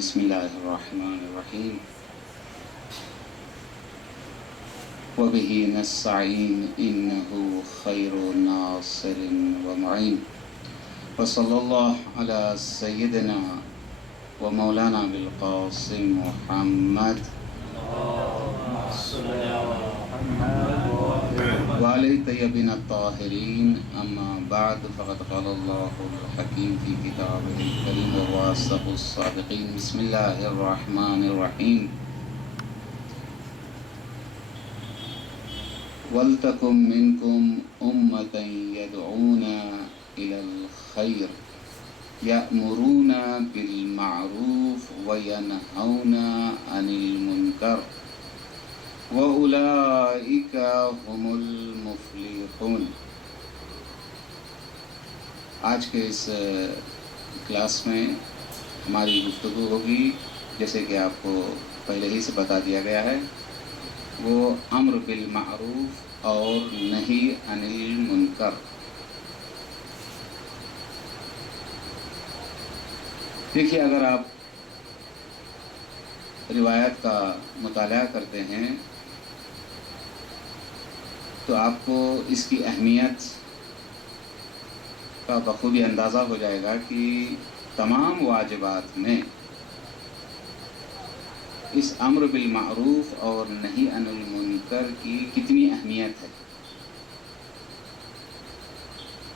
بسم الله الرحمن الرحيم وبه نستعين إنه خير ناصر ومعين وصلى الله على سيدنا ومولانا بالقاسم محمد وعلى الطيبين الطاهرين أما بعد فقد قال الله الحكيم في كتابه الكريم وأصدق الصادقين بسم الله الرحمن الرحيم وَلْتَكُن مِّنكُمْ أُمَّةً يَدْعُونَ إِلَى الْخَيْرِ يَأْمُرُونَ بِالْمَعْرُوفِ وَيَنْهَوْنَ عَنِ الْمُنكَرِ وَأُولَئِكَ هُمُ الْمُفْلِحُونَ۔ آج کے اس کلاس میں ہماری گفتگو ہوگی، جیسے کہ آپ کو پہلے ہی سے بتا دیا گیا ہے، وہ امر بالمعروف اور نہی عن المنکر۔ دیکھیے، اگر آپ روایت کا مطالعہ کرتے ہیں تو آپ کو اس کی اہمیت کا بخوبی اندازہ ہو جائے گا کہ تمام واجبات میں اس امر بالمعروف اور نہی عن المنکر کی کتنی اہمیت ہے۔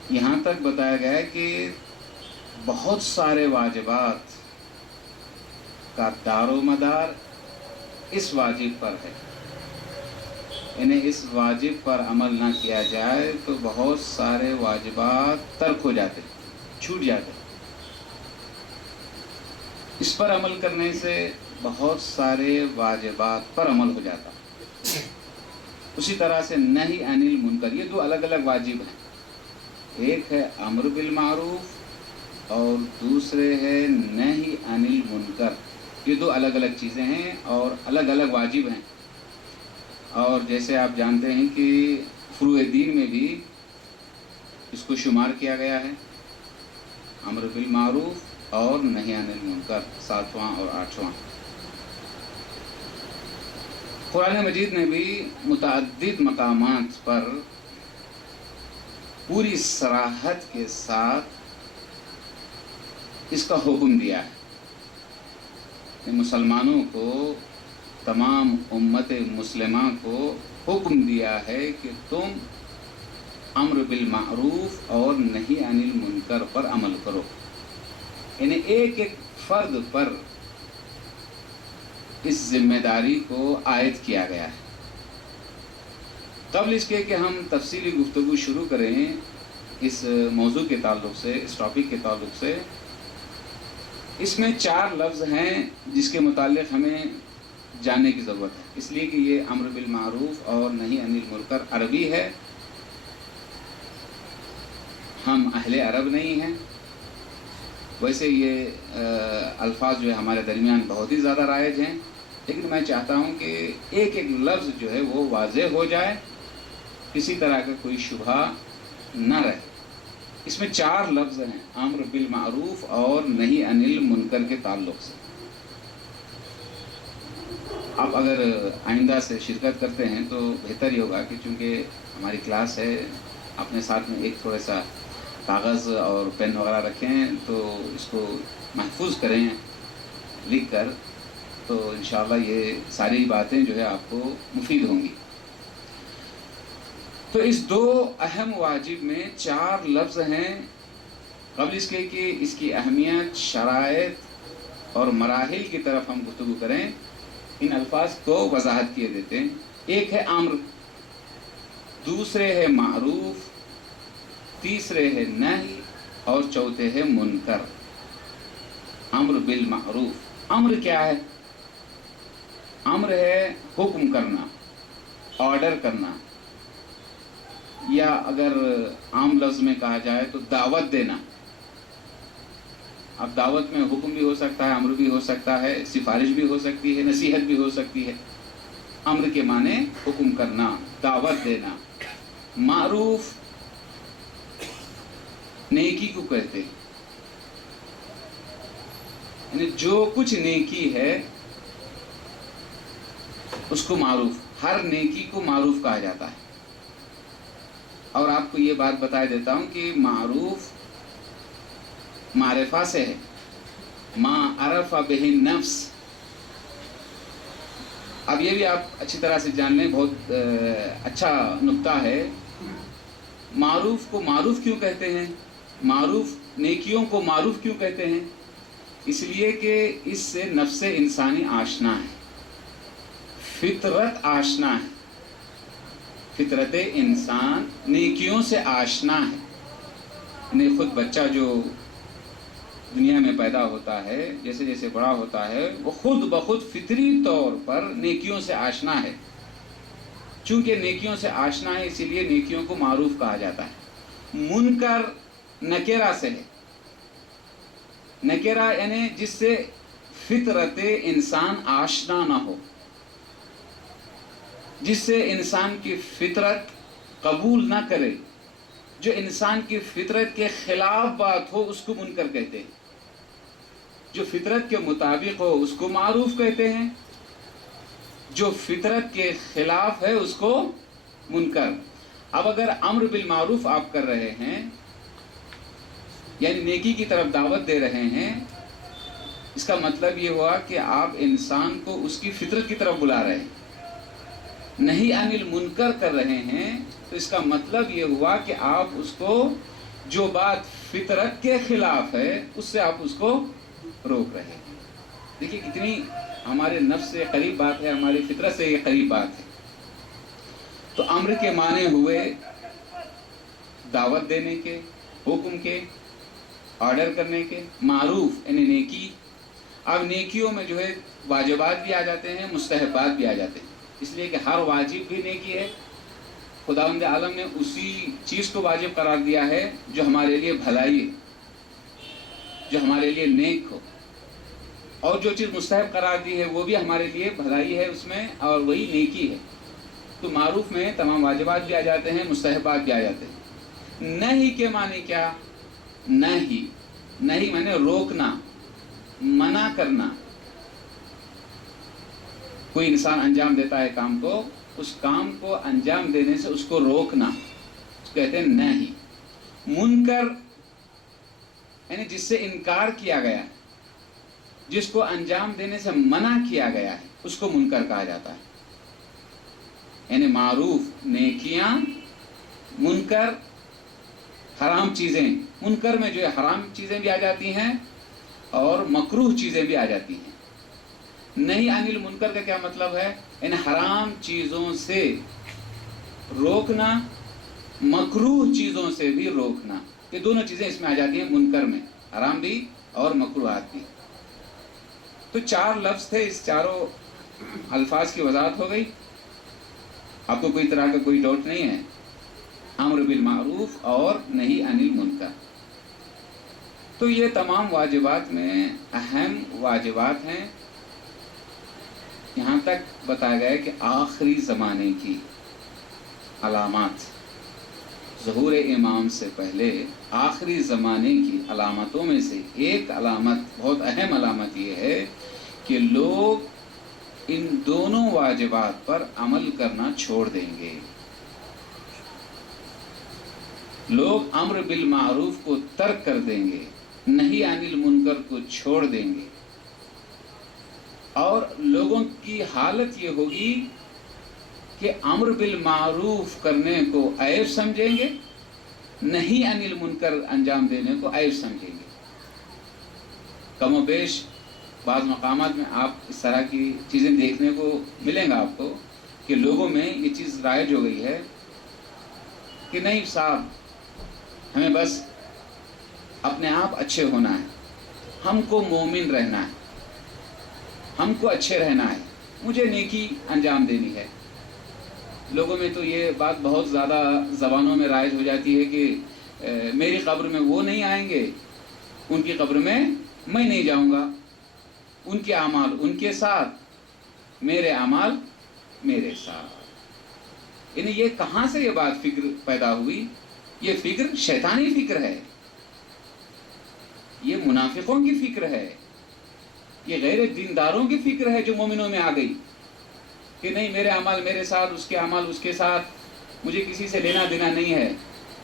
یہاں تک بتایا گیا ہے کہ بہت سارے واجبات کا دار و مدار اس واجب پر ہے، یعنی اس واجب پر عمل نہ کیا جائے تو بہت سارے واجبات ترک ہو جاتے، چھوٹ جاتے۔ اس پر عمل کرنے سے بہت سارے واجبات پر عمل ہو جاتا۔ اسی طرح سے نہی عن المنکر، یہ دو الگ الگ واجب ہیں، ایک ہے امر بالمعروف اور دوسرے ہے نہی عن المنکر۔ یہ دو الگ الگ چیزیں ہیں اور الگ الگ واجب ہیں۔ اور جیسے آپ جانتے ہیں کہ فروع دین میں بھی اس کو شمار کیا گیا ہے، امر بالمعروف اور نہی عن المنکر، 7واں اور 8واں۔ قرآن مجید نے بھی متعدد مقامات پر پوری صراحت کے ساتھ اس کا حکم دیا ہے کہ مسلمانوں کو، تمام امت مسلمہ کو حکم دیا ہے کہ تم امر بالمعروف اور نہی عن المنکر پر عمل کرو، یعنی ایک ایک فرد پر اس ذمہ داری کو عائد کیا گیا ہے۔ قبل اس کے کہ ہم تفصیلی گفتگو شروع کریں اس موضوع کے تعلق سے، اس ٹاپک کے تعلق سے، اس میں 4 لفظ ہیں جس کے متعلق ہمیں جاننے کی ضرورت ہے، اس لیے کہ یہ امر بالمعروف اور نہی عن المنکر عربی ہے، ہم اہل عرب نہیں ہیں۔ ویسے یہ الفاظ جو ہے ہمارے درمیان بہت ہی زیادہ رائج ہیں، لیکن میں چاہتا ہوں کہ ایک ایک لفظ جو ہے وہ واضح ہو جائے، کسی طرح کا کوئی شبہ نہ رہے۔ اس میں 4 لفظ ہیں امر بالمعروف اور نہی عن المنکر کے تعلق سے۔ آپ اگر آئندہ سے شرکت کرتے ہیں تو بہتر ہی ہوگا کہ چونکہ ہماری کلاس ہے، اپنے ساتھ میں ایک تھوڑا سا کاغذ اور پین وغیرہ رکھیں تو اس کو محفوظ کریں لکھ کر، تو انشاءاللہ یہ ساری باتیں جو ہے آپ کو مفید ہوں گی۔ تو اس 2 اہم واجب میں 4 لفظ ہیں۔ قبل اس کے کہ اس کی اہمیت، شرائط اور مراحل کی طرف ہم گفتگو کریں، ان الفاظ کو وضاحت کیے دیتے ہیں۔ ایک ہے امر، دوسرے ہے معروف، تیسرے ہے نہی اور چوتھے ہے منکر۔ امر بالمعروف، امر کیا ہے؟ امر ہے حکم کرنا، آرڈر کرنا، یا اگر عام لفظ میں کہا جائے تو دعوت دینا۔ اب دعوت میں حکم بھی ہو سکتا ہے، امر بھی ہو سکتا ہے، سفارش بھی ہو سکتی ہے، نصیحت بھی ہو سکتی ہے۔ امر کے معنی حکم کرنا، دعوت دینا۔ معروف نیکی کو کہتے ہیں، یعنی جو کچھ نیکی ہے اس کو معروف، ہر نیکی کو معروف کہا جاتا ہے. اور آپ کو یہ بات بتا دیتا ہوں کہ معروف معرفہ سے ہے، ما عرف بہ النفس. اب یہ بھی آپ اچھی طرح سے جان لیں، بہت اچھا نکتہ ہے. معروف کو معروف کیوں کہتے ہیں؟ معروف نیکیوں کو معروف کیوں کہتے ہیں؟ اس لیے کہ اس سے نفس انسانی آشنا ہے، فطرت آشنا ہے. فطرت انسان نیکیوں سے آشنا ہے. یعنی خود بچہ جو دنیا میں پیدا ہوتا ہے، جیسے جیسے بڑا ہوتا ہے، وہ خود بخود فطری طور پر نیکیوں سے آشنا ہے. چونکہ نیکیوں سے آشنا ہے اسی لیے نیکیوں کو معروف کہا جاتا ہے. منکر نکرہ سے ہے. نکرہ یعنی جس سے فطرت انسان آشنا نہ ہو، جس سے انسان کی فطرت قبول نہ کرے، جو انسان کی فطرت کے خلاف بات ہو اس کو منکر کہتے ہیں. جو فطرت کے مطابق ہو اس کو معروف کہتے ہیں، جو فطرت کے خلاف ہے اس کو منکر. اب اگر امر بالمعروف آپ کر رہے ہیں، یعنی نیکی کی طرف دعوت دے رہے ہیں، اس کا مطلب یہ ہوا کہ آپ انسان کو اس کی فطرت کی طرف بلا رہے ہیں. نہیں عن المنکر کر رہے ہیں تو اس کا مطلب یہ ہوا کہ آپ اس کو جو بات فطرت کے خلاف ہے اس سے آپ اس کو روک رہے ہیں. دیکھیے کتنی ہمارے نفس سے قریب بات ہے، ہماری فطرت سے یہ قریب بات ہے. تو امر کے معنی ہوئے دعوت دینے کے، حکم کے، آرڈر کرنے کے. معروف یعنی نیکی. اب نیکیوں میں جو ہے واجبات بھی آ جاتے ہیں، مستحبات بھی آ جاتے ہیں. اس لیے کہ ہر واجب بھی نیکی ہے. خداوند عالم نے اسی چیز کو واجب قرار دیا ہے جو ہمارے لیے بھلائی ہے، جو ہمارے لیے نیک ہو. اور جو چیز مستحب قرار دی ہے وہ بھی ہمارے لیے بھلائی ہے اس میں، اور وہی نیکی ہے. تو معروف میں تمام واجبات بھی آ جاتے ہیں، مستحبات بھی آ جاتے ہیں. نہیں کے معنی کیا؟ نہیں معنی روکنا، منع کرنا. کوئی انسان انجام دیتا ہے کام کو، اس کام کو انجام دینے سے اس کو روکنا کہتے ہیں نہیں. منکر یعنی جس سے انکار کیا گیا ہے، جس کو انجام دینے سے منع کیا گیا ہے اس کو منکر کہا جاتا ہے. یعنی معروف نیکیاں، منکر حرام چیزیں. منکر میں جو ہے حرام چیزیں بھی آ جاتی ہیں اور مکروہ چیزیں بھی آ جاتی ہیں. نہیں عن المنکر کا کیا مطلب ہے؟ یعنی حرام چیزوں سے روکنا، مکروہ چیزوں سے بھی روکنا. یہ دونوں چیزیں اس میں آ جاتی ہیں منکر میں، حرام بھی اور مکروہات بھی. تو 4 لفظ تھے، اس چاروں الفاظ کی وضاحت ہو گئی. آپ کو کوئی طرح کا کوئی ڈاؤٹ نہیں ہے؟ امر بالمعروف اور نہی عن المنکر. تو یہ تمام واجبات میں اہم واجبات ہیں. یہاں تک بتایا گیا کہ آخری زمانے کی علامات، ظہور امام سے پہلے آخری زمانے کی علامتوں میں سے ایک علامت، بہت اہم علامت یہ ہے کہ لوگ ان دونوں واجبات پر عمل کرنا چھوڑ دیں گے. لوگ امر بالمعروف کو ترک کر دیں گے، نہی عن المنکر کو چھوڑ دیں گے. اور لوگوں کی حالت یہ ہوگی کہ امر بالمعروف کرنے کو عیب سمجھیں گے، نہی عن المنکر انجام دینے کو عیب سمجھیں گے. کم و بیش بعض مقامات میں آپ اس طرح کی چیزیں دیکھنے کو ملیں گا آپ کو کہ لوگوں میں یہ چیز رائج ہو گئی ہے کہ نہیں صاحب، ہمیں بس اپنے آپ اچھے ہونا ہے، ہم کو مومن رہنا ہے، ہم کو اچھے رہنا ہے، مجھے نیکی انجام دینی ہے. لوگوں میں تو یہ بات بہت زیادہ زبانوں میں رائج ہو جاتی ہے کہ میری قبر میں وہ نہیں آئیں گے، ان کی قبر میں میں نہیں جاؤں گا. ان کے اعمال ان کے ساتھ، میرے اعمال میرے ساتھ. یعنی یہ کہاں سے یہ بات فکر پیدا ہوئی؟ یہ فکر شیطانی فکر ہے، یہ منافقوں کی فکر ہے. یہ غیر دینداروں کی فکر ہے جو مومنوں میں آ گئی کہ نہیں میرے عمل میرے ساتھ، اس کے عمل اس کے ساتھ، مجھے کسی سے لینا دینا نہیں ہے،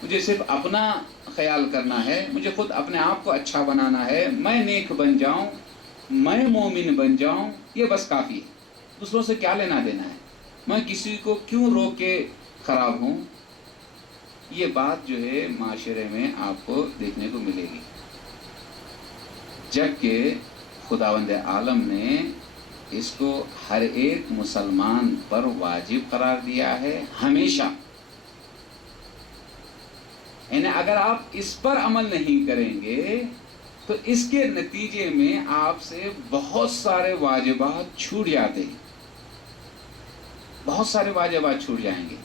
مجھے صرف اپنا خیال کرنا ہے، مجھے خود اپنے آپ کو اچھا بنانا ہے، میں نیک بن جاؤں، میں مومن بن جاؤں، یہ بس کافی ہے، دوسروں سے کیا لینا دینا ہے، میں کسی کو کیوں روک کے خراب ہوں۔ یہ بات جو ہے معاشرے میں آپ کو دیکھنے کو ملے گی، جبکہ خداوند عالم نے اس کو ہر ایک مسلمان پر واجب قرار دیا ہے ہمیشہ۔ یعنی اگر آپ اس پر عمل نہیں کریں گے تو اس کے نتیجے میں آپ سے بہت سارے واجبات چھوٹ جاتے ہیں، بہت سارے واجبات چھوٹ جائیں گے،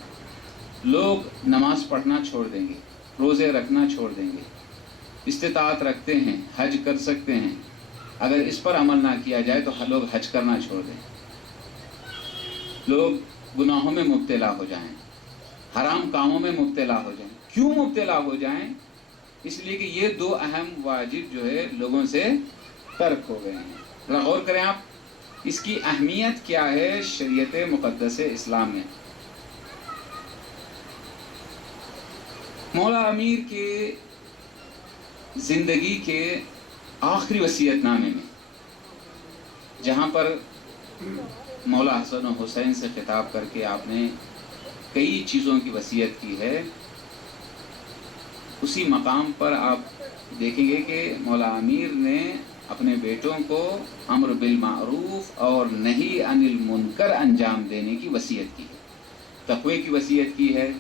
لوگ نماز پڑھنا چھوڑ دیں گے، روزے رکھنا چھوڑ دیں گے، استطاعت رکھتے ہیں، حج کر سکتے ہیں، اگر اس پر عمل نہ کیا جائے تو لوگ حج کرنا چھوڑ دیں، لوگ گناہوں میں مبتلا ہو جائیں، حرام کاموں میں مبتلا ہو جائیں۔ کیوں مبتلا ہو جائیں؟ اس لیے کہ یہ دو اہم واجب جو ہے لوگوں سے ترک ہو گئے ہیں۔ ذرا غور کریں آپ، اس کی اہمیت کیا ہے شریعت مقدس اسلام میں۔ مولا امیر کے زندگی کے آخری وصیت نامے میں جہاں پر مولا حسن و حسین سے خطاب کر کے آپ نے کئی چیزوں کی وصیت کی ہے، اسی مقام پر آپ دیکھیں گے کہ مولا امیر نے اپنے بیٹوں کو امر بالمعروف اور نہی عن المنکر انجام دینے کی وصیت کی ہے، تقوی کی وصیت کی ہے،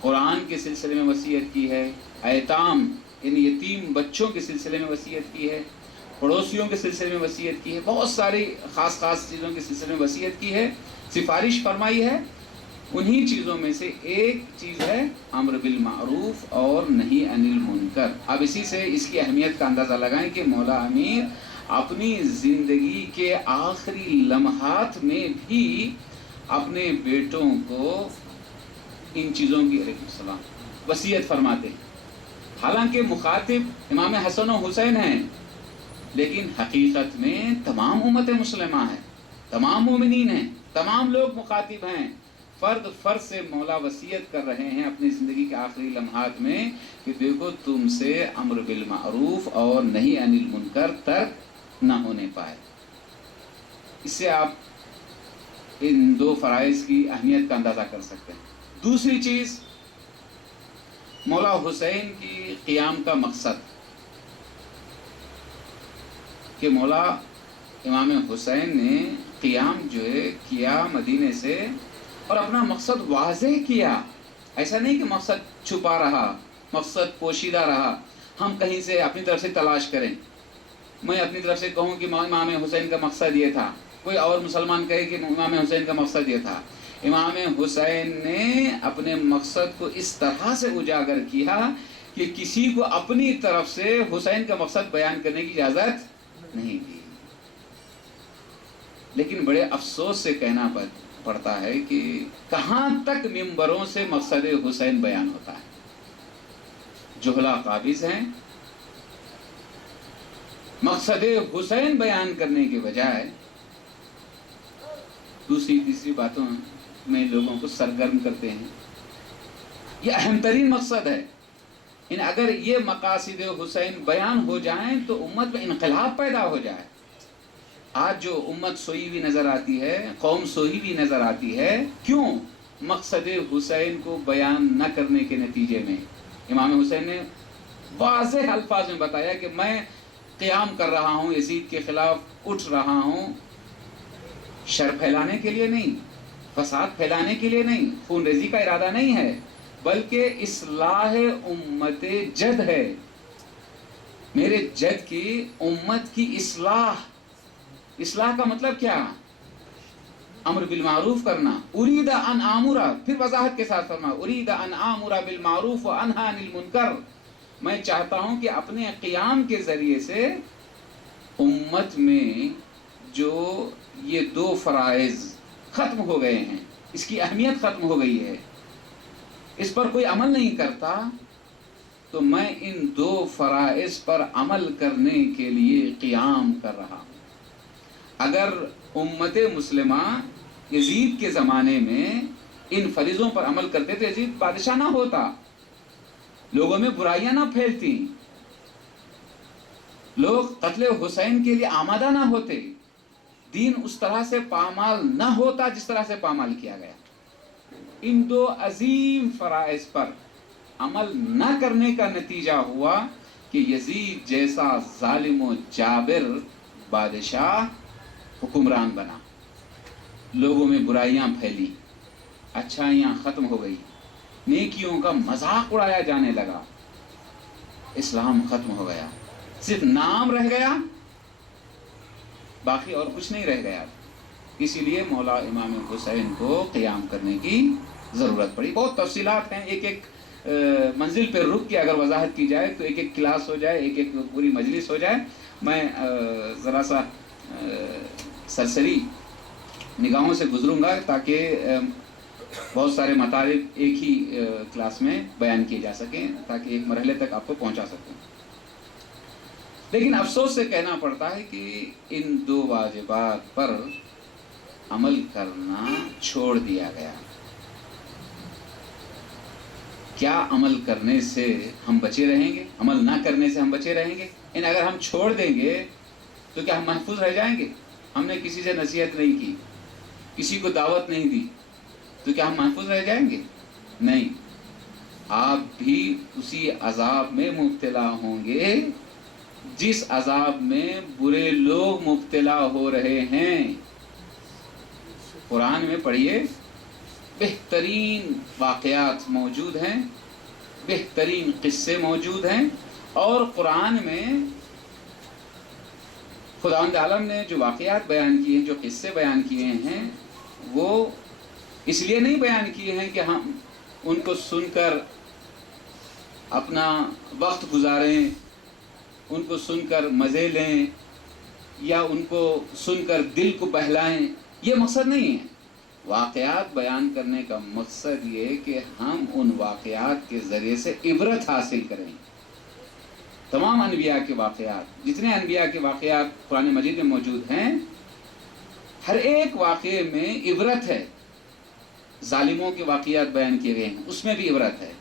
قرآن کے سلسلے میں وصیت کی ہے، ایتام یعنی یتیم بچوں کے سلسلے میں وصیت کی ہے، پڑوسیوں کے سلسلے میں وصیت کی ہے، بہت ساری خاص چیزوں کے سلسلے میں وصیت کی ہے، سفارش فرمائی ہے۔ انہی چیزوں میں سے ایک چیز ہے امر بالمعروف اور نہی عن المنکر۔ اب اسی سے اس کی اہمیت کا اندازہ لگائیں کہ مولا امیر اپنی زندگی کے آخری لمحات میں بھی اپنے بیٹوں کو ان چیزوں کی علیہ السلام وصیت فرماتے ہیں۔ حالانکہ مخاطب امام حسن و حسین ہیں، لیکن حقیقت میں تمام امت مسلمہ ہے، تمام مومنین ہیں، تمام لوگ مخاطب ہیں۔ فرد سے مولا وصیت کر رہے ہیں اپنی زندگی کے آخری لمحات میں کہ دیکھو تم سے امر بالمعروف اور نہی عن المنکر ترک نہ ہونے پائے۔ اس سے آپ ان دو فرائض کی اہمیت کا اندازہ کر سکتے ہیں۔ دوسری چیز، مولا حسین کی قیام کا مقصد کہ مولا امام حسین نے قیام جو ہے کیا مدینے سے اور اپنا مقصد واضح کیا، ایسا نہیں کہ مقصد چھپا رہا، مقصد پوشیدہ رہا، ہم کہیں سے اپنی طرف سے تلاش کریں، میں اپنی طرف سے کہوں کہ امام حسین کا مقصد یہ تھا، کوئی اور مسلمان کہے کہ امام حسین کا مقصد یہ تھا۔ امام حسین نے اپنے مقصد کو اس طرح سے اجاگر کیا کہ کسی کو اپنی طرف سے حسین کا مقصد بیان کرنے کی اجازت نہیں دی۔ لیکن بڑے افسوس سے کہنا پڑتا ہے کہ کہاں تک ممبروں سے مقصد حسین بیان ہوتا ہے۔ جہلا قابض ہیں، مقصد حسین بیان کرنے کے بجائے دوسری تیسری باتوں میں لوگوں کو سرگرم کرتے ہیں۔ یہ اہم ترین مقصد ہے، یعنی اگر یہ مقاصد حسین بیان ہو جائیں تو امت میں انقلاب پیدا ہو جائے۔ آج جو امت سوئی ہوئی نظر آتی ہے، قوم سوئی ہوئی نظر آتی ہے، کیوں؟ مقصد حسین کو بیان نہ کرنے کے نتیجے میں۔ امام حسین نے واضح الفاظ میں بتایا کہ میں قیام کر رہا ہوں، یزید کے خلاف اٹھ رہا ہوں، شر پھیلانے کے لیے نہیں، فساد پھیلانے کے لیے نہیں، خون ریزی کا ارادہ نہیں ہے، بلکہ اصلاح امت جد ہے۔ میرے جد کی امت کی اصلاح کا مطلب کیا؟ امر بالمعروف کرنا، ارید ان آمرا، پھر وضاحت کے ساتھ فرما، ارید ان آمرا بالمعروف و انہا عن المنکر، میں چاہتا ہوں کہ اپنے قیام کے ذریعے سے امت میں جو یہ دو فرائض ختم ہو گئے ہیں، اس کی اہمیت ختم ہو گئی ہے، اس پر کوئی عمل نہیں کرتا، تو میں ان دو فرائض پر عمل کرنے کے لیے قیام کر رہا ہوں۔ اگر امت مسلمہ یزید کے زمانے میں ان فریضوں پر عمل کرتے تو یزید بادشاہ نہ ہوتا، لوگوں میں برائیاں نہ پھیلتی، لوگ قتل حسین کے لیے آمادہ نہ ہوتے، دین اس طرح سے پامال نہ ہوتا جس طرح سے پامال کیا گیا۔ ان دو عظیم فرائض پر عمل نہ کرنے کا نتیجہ ہوا کہ یزید جیسا ظالم و جابر بادشاہ حکمران بنا، لوگوں میں برائیاں پھیلی، اچھائیاں ختم ہو گئی، نیکیوں کا مذاق اڑایا جانے لگا، اسلام ختم ہو گیا، صرف نام رہ گیا، باقی اور کچھ نہیں رہ گیا۔ اسی لیے مولا امام حسین کو قیام کرنے کی ضرورت پڑی۔ بہت تفصیلات ہیں، ایک ایک منزل پہ رک کے اگر وضاحت کی جائے تو ایک ایک کلاس ہو جائے، ایک ایک پوری مجلس ہو جائے۔ میں ذرا سا سرسری نگاہوں سے گزروں گا تاکہ بہت سارے مطالب ایک ہی کلاس میں بیان کیے جا سکیں، تاکہ ایک مرحلے تک آپ کو پہنچا سکوں۔ لیکن افسوس سے کہنا پڑتا ہے کہ ان دو واجبات پر عمل کرنا چھوڑ دیا گیا۔ کیا عمل کرنے سے ہم بچے رہیں گے؟ عمل نہ کرنے سے ہم بچے رہیں گے؟ اگر ہم چھوڑ دیں گے تو کیا ہم محفوظ رہ جائیں گے؟ ہم نے کسی سے نصیحت نہیں کی، کسی کو دعوت نہیں دی، تو کیا ہم محفوظ رہ جائیں گے؟ نہیں، آپ بھی اسی عذاب میں مبتلا ہوں گے جس عذاب میں برے لوگ مبتلا ہو رہے ہیں۔ قرآن میں پڑھیے، بہترین واقعات موجود ہیں، بہترین قصے موجود ہیں، اور قرآن میں خداوند عالم نے جو واقعات بیان کیے ہیں، جو قصے بیان کیے ہیں، وہ اس لیے نہیں بیان کیے ہیں کہ ہم ان کو سن کر اپنا وقت گزاریں، ان کو سن کر مزے لیں، یا ان کو سن کر دل کو بہلائیں۔ یہ مقصد نہیں ہے۔ واقعات بیان کرنے کا مقصد یہ کہ ہم ان واقعات کے ذریعے سے عبرت حاصل کریں۔ تمام انبیاء کے واقعات، جتنے انبیاء کے واقعات قرآن مجید میں موجود ہیں، ہر ایک واقعے میں عبرت ہے۔ ظالموں کے واقعات بیان کیے گئے ہیں، اس میں بھی عبرت ہے۔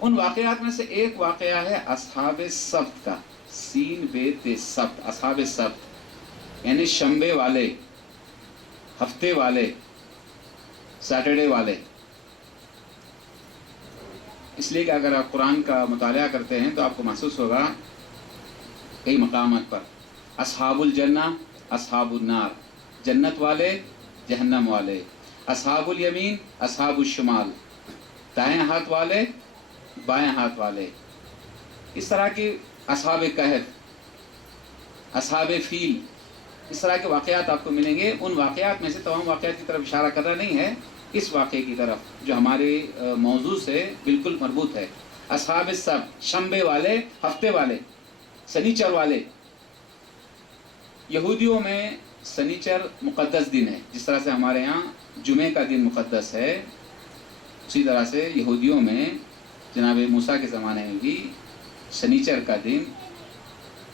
ان واقعات میں سے ایک واقعہ ہے اصحاب سبت کا، سین بیت سبت، اصحاب سبت یعنی شنبے والے، ہفتے والے، سیٹرڈے والے۔ اس لیے کہ اگر آپ قرآن کا مطالعہ کرتے ہیں تو آپ کو محسوس ہوگا کئی مقامات پر اصحاب الجنہ، اصحاب النار، جنت والے، جہنم والے، اصحاب الیمین، اصحاب الشمال، دائیں ہاتھ والے، بائیں ہاتھ والے، اس طرح کی اصحاب کہف، اصحاب فیل، اس طرح کے واقعات آپ کو ملیں گے۔ ان واقعات میں سے تمام واقعات کی طرف اشارہ کرنا نہیں ہے، اس واقعے کی طرف جو ہمارے موضوع سے بالکل مربوط ہے۔ اصحاب السبت، شنبے والے، ہفتے والے، سنیچر والے۔ یہودیوں میں سنیچر مقدس دن ہے، جس طرح سے ہمارے ہاں جمعے کا دن مقدس ہے، اسی طرح سے یہودیوں میں جناب موسیٰ کے زمانے میں بھی سنیچر کا دن،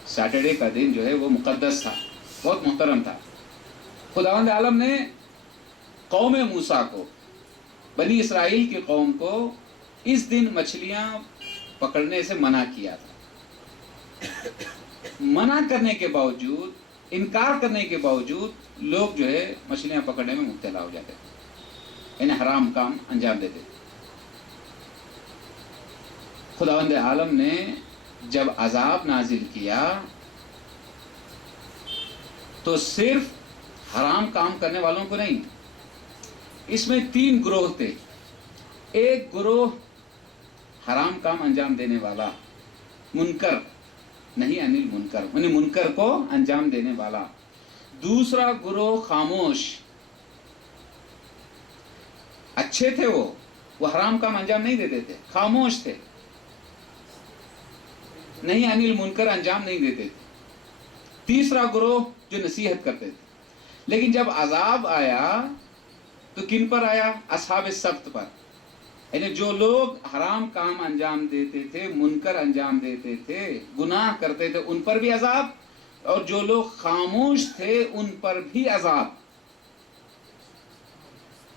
سیٹرڈے کا دن جو ہے وہ مقدس تھا، بہت محترم تھا۔ خداوند عالم نے قوم موسیٰ کو، بنی اسرائیل کی قوم کو اس دن مچھلیاں پکڑنے سے منع کیا تھا۔ منع کرنے کے باوجود، انکار کرنے کے باوجود لوگ جو ہے مچھلیاں پکڑنے میں مبتلا ہو جاتے تھے، یعنی حرام کام انجام دیتے تھے۔ خداوند عالم نے جب عذاب نازل کیا تو صرف حرام کام کرنے والوں کو نہیں، اس میں 3 گروہ تھے۔ ایک گروہ حرام کام انجام دینے والا، منکر، نہیں انل منکر، انہیں منکر کو انجام دینے والا۔ دوسرا گروہ خاموش، اچھے تھے، وہ حرام کام انجام نہیں دیتے تھے، خاموش تھے، نہیں انل منکر انجام نہیں دیتے تھے۔ تیسرا گروہ جو نصیحت کرتے تھے۔ لیکن جب عذاب آیا تو کن پر آیا؟ اصحاب السبت پر، یعنی جو لوگ حرام کام انجام دیتے تھے، منکر انجام دیتے تھے، گناہ کرتے تھے، ان پر بھی عذاب، اور جو لوگ خاموش تھے ان پر بھی عذاب.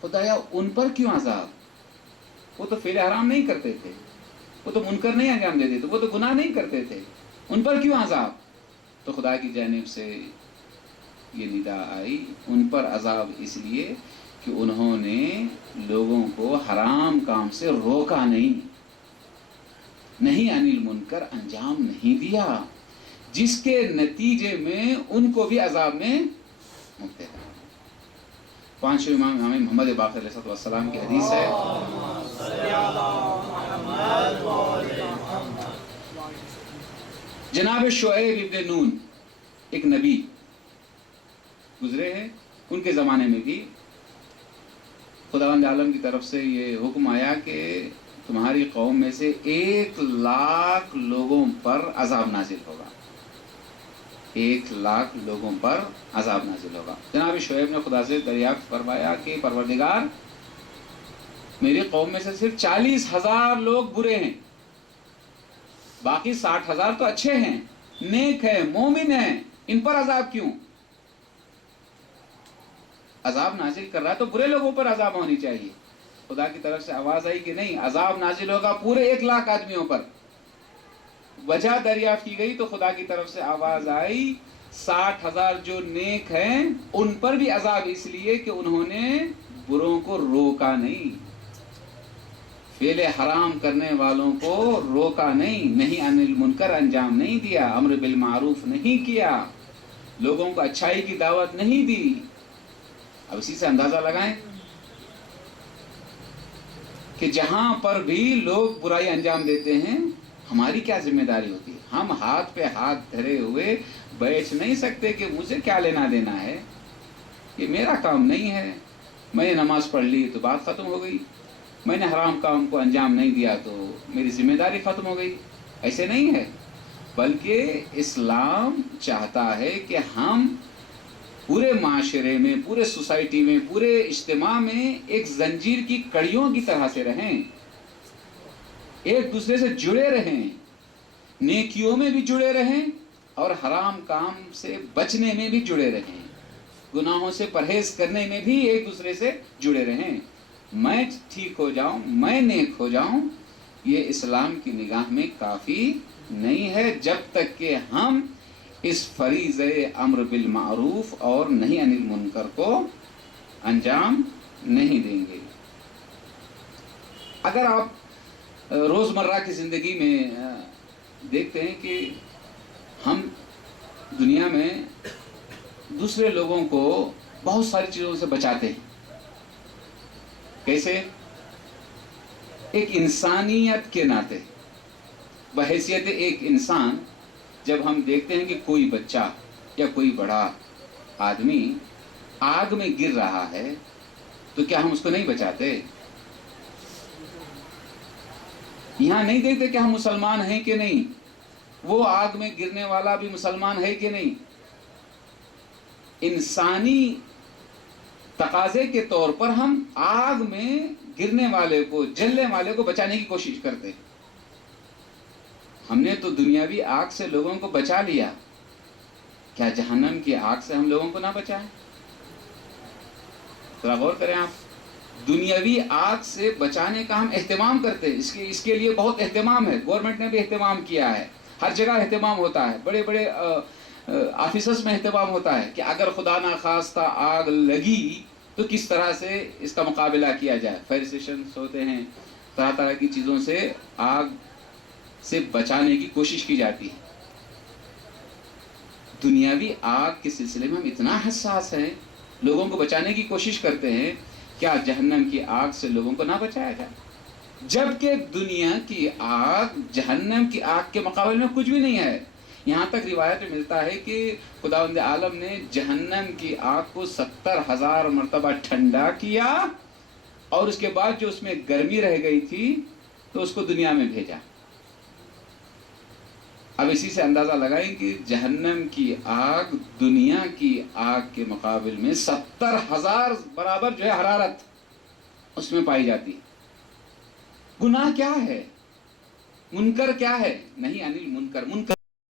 خدایا ان پر کیوں عذاب؟ وہ تو فعل حرام نہیں کرتے تھے، وہ تو منکر نہیں انجام دیتے تھے، وہ تو گناہ نہیں کرتے تھے، ان پر کیوں عذاب؟ تو خدا کی جانب سے یہ ندا آئی، ان پر عذاب اس لیے کہ انہوں نے لوگوں کو حرام کام سے روکا نہیں، نہیں عن المنکر انجام نہیں دیا، جس کے نتیجے میں ان کو بھی عذاب میں مبتلا. پانچویں امام محمد باقر علیہ السلام کی حدیث ہے، جناب شعیب ابن نون ایک نبی گزرے ہیں، ان کے زمانے میں بھی خداوند عالم کی طرف سے یہ حکم آیا کہ تمہاری قوم میں سے 1,00,000 لوگوں پر عذاب نازل ہوگا، 1,00,000 لوگوں پر عذاب نازل ہوگا. جناب شعیب نے خدا سے دریافت فرمایا کہ پروردگار، میری قوم میں سے صرف 40,000 لوگ برے ہیں، باقی 60,000 تو اچھے ہیں، نیک ہیں، مومن ہیں، ان پر عذاب کیوں؟ عذاب نازل کر رہا ہے تو برے لوگوں پر عذاب ہونی چاہیے. خدا کی طرف سے آواز آئی کہ نہیں، عذاب نازل ہوگا پورے 1,00,000 آدمیوں پر. وجہ دریافت کی گئی تو خدا کی طرف سے آواز آئی 60,000 جو نیک ہیں ان پر بھی عذاب اس لیے کہ انہوں نے بروں کو روکا نہیں، فعل حرام کرنے والوں کو روکا نہیں، نہیں عن المنکر انجام نہیں دیا، امر بالمعروف نہیں کیا، لوگوں کو اچھائی کی دعوت نہیں دی. اب اسی سے اندازہ لگائیں کہ جہاں پر بھی لوگ برائی انجام دیتے ہیں ہماری کیا ذمہ داری ہوتی ہے. ہم ہاتھ پہ ہاتھ دھرے ہوئے بیٹھ نہیں سکتے کہ مجھے کیا لینا دینا ہے، یہ میرا کام نہیں ہے، میں نے نماز پڑھ لی تو بات ختم ہو گئی، میں نے حرام کام کو انجام نہیں دیا تو میری ذمہ داری ختم ہو گئی. ایسے نہیں ہے، بلکہ اسلام چاہتا ہے کہ ہم پورے معاشرے میں، پورے سوسائٹی میں، پورے اجتماع میں ایک زنجیر کی کڑیوں کی طرح سے رہیں، ایک دوسرے سے جڑے رہیں، نیکیوں میں بھی جڑے رہیں اور حرام کام سے بچنے میں بھی جڑے رہیں، گناہوں سے پرہیز کرنے میں بھی ایک دوسرے سے جڑے رہیں. میں ٹھیک ہو جاؤں، میں نیک ہو جاؤں، یہ اسلام کی نگاہ میں کافی نہیں ہے جب تک کہ ہم اس فریضہ امر بالمعروف اور نہی عن المنکر کو انجام نہیں دیں گے. اگر آپ روزمرہ کی زندگی میں دیکھتے ہیں کہ ہم دنیا میں دوسرے لوگوں کو بہت ساری چیزوں سے بچاتے ہیں. کیسے؟ ایک انسانیت کے ناطے، بحیثیت ایک انسان، جب ہم دیکھتے ہیں کہ کوئی بچہ یا کوئی بڑا آدمی آگ میں گر رہا ہے تو کیا ہم اس کو نہیں بچاتے؟ یہاں نہیں دیکھتے کہ ہم مسلمان ہیں کہ نہیں، وہ آگ میں گرنے والا بھی مسلمان ہے کہ نہیں. انسانی تقاضے کے طور پر ہم آگ میں گرنے والے کو، جلنے والے کو بچانے کی کوشش کرتے ہیں. ہم نے تو دنیاوی آگ سے لوگوں کو بچا لیا، کیا جہنم کی آگ سے ہم لوگوں کو نہ بچائیں؟ ذرا غور کریں آپ. دنیاوی آگ سے بچانے کا ہم اہتمام کرتے ہیں، اس کے لیے بہت اہتمام ہے، گورنمنٹ نے بھی اہتمام کیا ہے، ہر جگہ اہتمام ہوتا ہے، بڑے بڑے آفیسز میں اہتمام ہوتا ہے کہ اگر خدا نخواستہ آگ لگی تو کس طرح سے اس کا مقابلہ کیا جائے. فائر اسٹیشنز ہوتے ہیں، طرح طرح کی چیزوں سے آگ سے بچانے کی کوشش کی جاتی ہے. دنیاوی آگ کے سلسلے میں ہم اتنا حساس ہیں، لوگوں کو بچانے کی کوشش کرتے ہیں، کیا جہنم کی آگ سے لوگوں کو نہ بچایا جائے؟ جبکہ دنیا کی آگ جہنم کی آگ کے مقابلے میں کچھ بھی نہیں ہے. یہاں تک روایت میں ملتا ہے کہ خداوند عالم نے جہنم کی آگ کو 70,000 مرتبہ ٹھنڈا کیا اور اس کے بعد جو اس میں گرمی رہ گئی تھی تو اس کو دنیا میں بھیجا. اب اسی سے اندازہ لگائیں کہ جہنم کی آگ دنیا کی آگ کے مقابل میں 70,000 برابر جو ہے حرارت اس میں پائی جاتی ہے. گناہ کیا ہے؟ منکر کیا ہے؟ نہیں عن المنکر. منکر